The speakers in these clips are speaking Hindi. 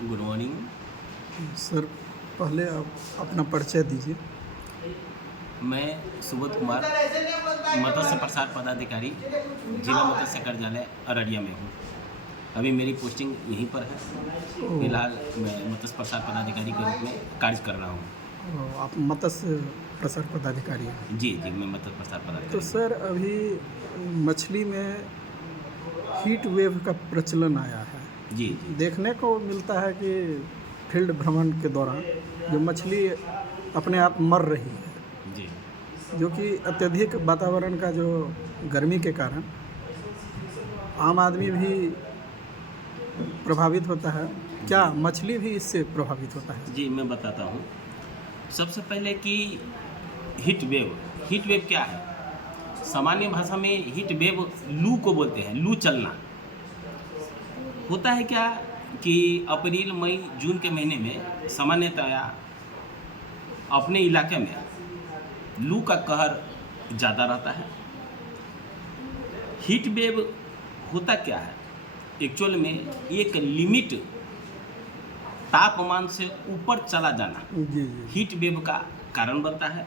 Good morning. सर, पहले आप अपना परिचय दीजिए। मैं सुबोध कुमार, मत्स्य प्रसार पदाधिकारी, जिला मत्स्य कार्यालय अररिया में हूँ। अभी मेरी पोस्टिंग यहीं पर है। फिलहाल मैं मत्स्य प्रसार पदाधिकारी के रूप में कार्य कर रहा हूँ। आप मत्स्य प्रसार पदाधिकारी हैं। जी जी, मैं मत्स्य प्रसार तो पदाधिकारी सर, अभी मछली में हीट वेव का प्रचलन आया है। हूँ। जी जी देखने को मिलता है कि फील्ड भ्रमण के दौरान जो मछली अपने आप मर रही है, जी जो कि अत्यधिक वातावरण का जो गर्मी के कारण आम आदमी भी प्रभावित होता है। क्या मछली भी इससे प्रभावित होता है? जी, मैं बताता हूँ। सबसे पहले कि हीट वेव क्या है? सामान्य भाषा में हीट वेव लू को बोलते हैं। लू चलना होता है क्या कि अप्रैल मई जून के महीने में सामान्यतया अपने इलाके में लू का कहर ज़्यादा रहता है। हीट वेव होता क्या है? एक्चुअल में एक लिमिट तापमान से ऊपर चला जाना जी जी। हीट वेव का कारण बनता है।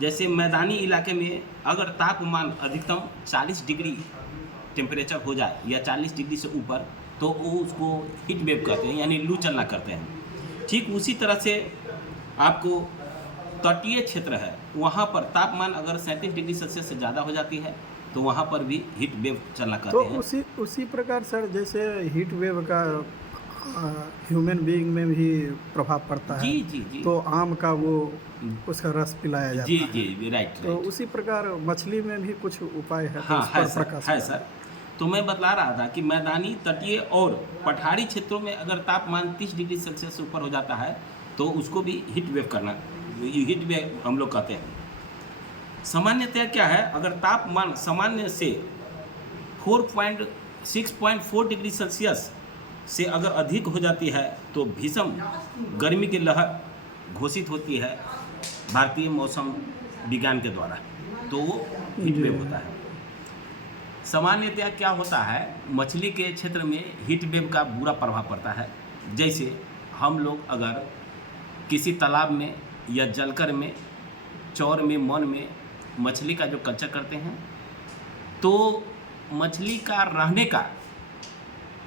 जैसे मैदानी इलाके में अगर तापमान अधिकतम 40 डिग्री टेम्परेचर हो जाए या 40 डिग्री से ऊपर, तो वो उसको हीट वेव कहते हैं, यानी लू चलना करते हैं। ठीक उसी तरह से आपको तटीय क्षेत्र है, वहाँ पर तापमान अगर 37 डिग्री सेल्सियस से ज़्यादा हो जाती है तो वहाँ पर भी हीट वेव चलना तो कहते हैं। उसी प्रकार सर, जैसे हीट वेव का ह्यूमन बीइंग में भी प्रभाव पड़ता है। जी जी जी तो आम का वो उसका रस पिलाया जाता जी है। जी, राइट तो राइट। उसी प्रकार मछली में भी कुछ उपाय है, तो हाँ उस है पर सर, प्रकाश है डालें। सर। तो मैं बतला रहा था कि मैदानी, तटीय और पठारी क्षेत्रों में अगर तापमान 30 डिग्री सेल्सियस से ऊपर हो जाता है तो उसको भी हीट वेव हम लोग कहते हैं। सामान्यतः क्या है, अगर तापमान सामान्य से 6.4 डिग्री सेल्सियस से अगर अधिक हो जाती है तो भीषण गर्मी की लहर घोषित होती है भारतीय मौसम विज्ञान के द्वारा, तो वो हीट वेव होता है। सामान्यतः क्या होता है, मछली के क्षेत्र में हीट वेव का बुरा प्रभाव पड़ता है। जैसे हम लोग अगर किसी तालाब में या जलकर में, चौर में, मन में मछली का जो कल्चर करते हैं, तो मछली का रहने का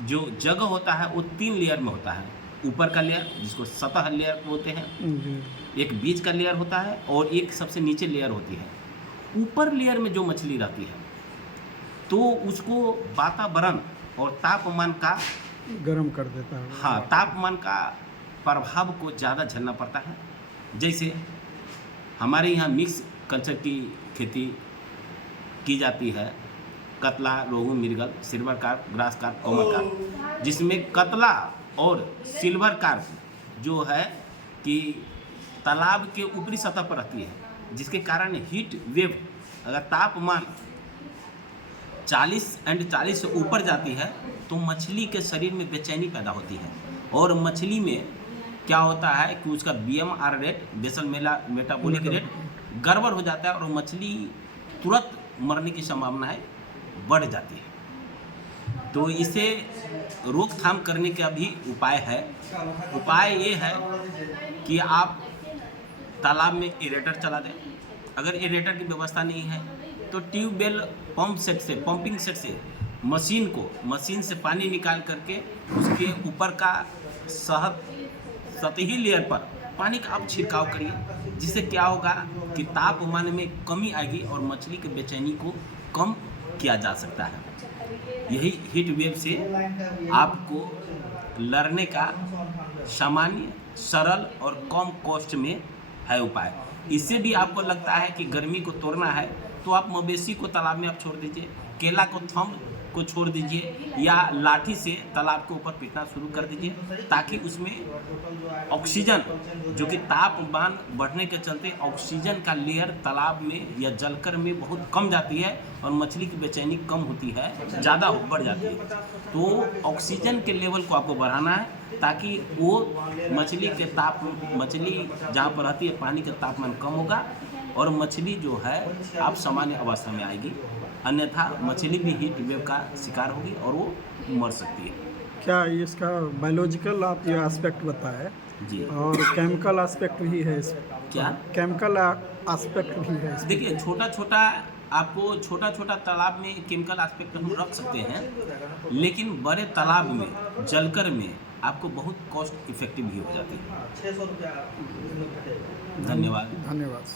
जो जगह होता है वो 3 लेयर में होता है। ऊपर का लेयर जिसको सतह लेयर बोलते हैं, जी। एक बीच का लेयर होता है और एक सबसे नीचे लेयर होती है। ऊपर लेयर में जो मछली रहती है तो उसको वातावरण और तापमान का, गर्म कर देता है। हाँ, तापमान का प्रभाव को ज़्यादा झेलना पड़ता है। जैसे हमारे यहाँ मिक्स कल्चर की खेती की जाती है, कतला, रोहू, मृगल, silver carp, grass carp, common carp, जिसमें कतला और सिल्वर कार्प जो है कि तालाब के ऊपरी सतह पर रहती है, जिसके कारण हीट वेव अगर तापमान 40 से ऊपर जाती है तो मछली के शरीर में बेचैनी पैदा होती है। और मछली में क्या होता है कि उसका BMR rate, basal metabolic rate गड़बड़ हो जाता है और मछली तुरंत मरने की संभावनाएं बढ़ जाती है। तो इसे रोकथाम करने का भी उपाय है। उपाय ये है कि आप तालाब में एरेटर चला दें। अगर एरेटर की व्यवस्था नहीं है तो ट्यूबवेल पंपिंग सेट से मशीन से पानी निकाल करके उसके ऊपर का सतही लेयर पर पानी का आप छिड़काव करिए, जिससे क्या होगा कि तापमान में कमी आएगी और मछली की बेचैनी को कम किया जा सकता है। यही हीट वेव से आपको लड़ने का सामान्य, सरल और कम कॉस्ट में है उपाय। इससे भी आपको लगता है कि गर्मी को तोड़ना है तो आप मवेशी को तालाब में आप छोड़ दीजिए, केला को थंब को छोड़ दीजिए या लाठी से तालाब के ऊपर पीटना शुरू कर दीजिए, ताकि उसमें ऑक्सीजन, जो कि तापमान बढ़ने के चलते ऑक्सीजन का लेयर तालाब में या जलकर में बहुत कम जाती है और मछली की बेचैनी कम होती है, ज़्यादा बढ़ जाती है। तो ऑक्सीजन के लेवल को आपको बढ़ाना है ताकि वो मछली जहाँ पर रहती है पानी का तापमान कम होगा और मछली जो है आप सामान्य अवस्था में आएगी, अन्यथा मछली भी हीट वेव का शिकार होगी और वो मर सकती है। क्या इसका बायोलॉजिकल आप ये एस्पेक्ट बताए जी। और केमिकल एस्पेक्ट भी है इसमें? क्या? केमिकल एस्पेक्ट भी है इसमें? देखिए, छोटा छोटा आपको छोटा छोटा तालाब में केमिकल एस्पेक्ट हम रख सकते हैं, लेकिन बड़े तालाब में जलकर में आपको बहुत कॉस्ट इफेक्टिव भी हो जाती है। धन्यवाद। धन्यवाद।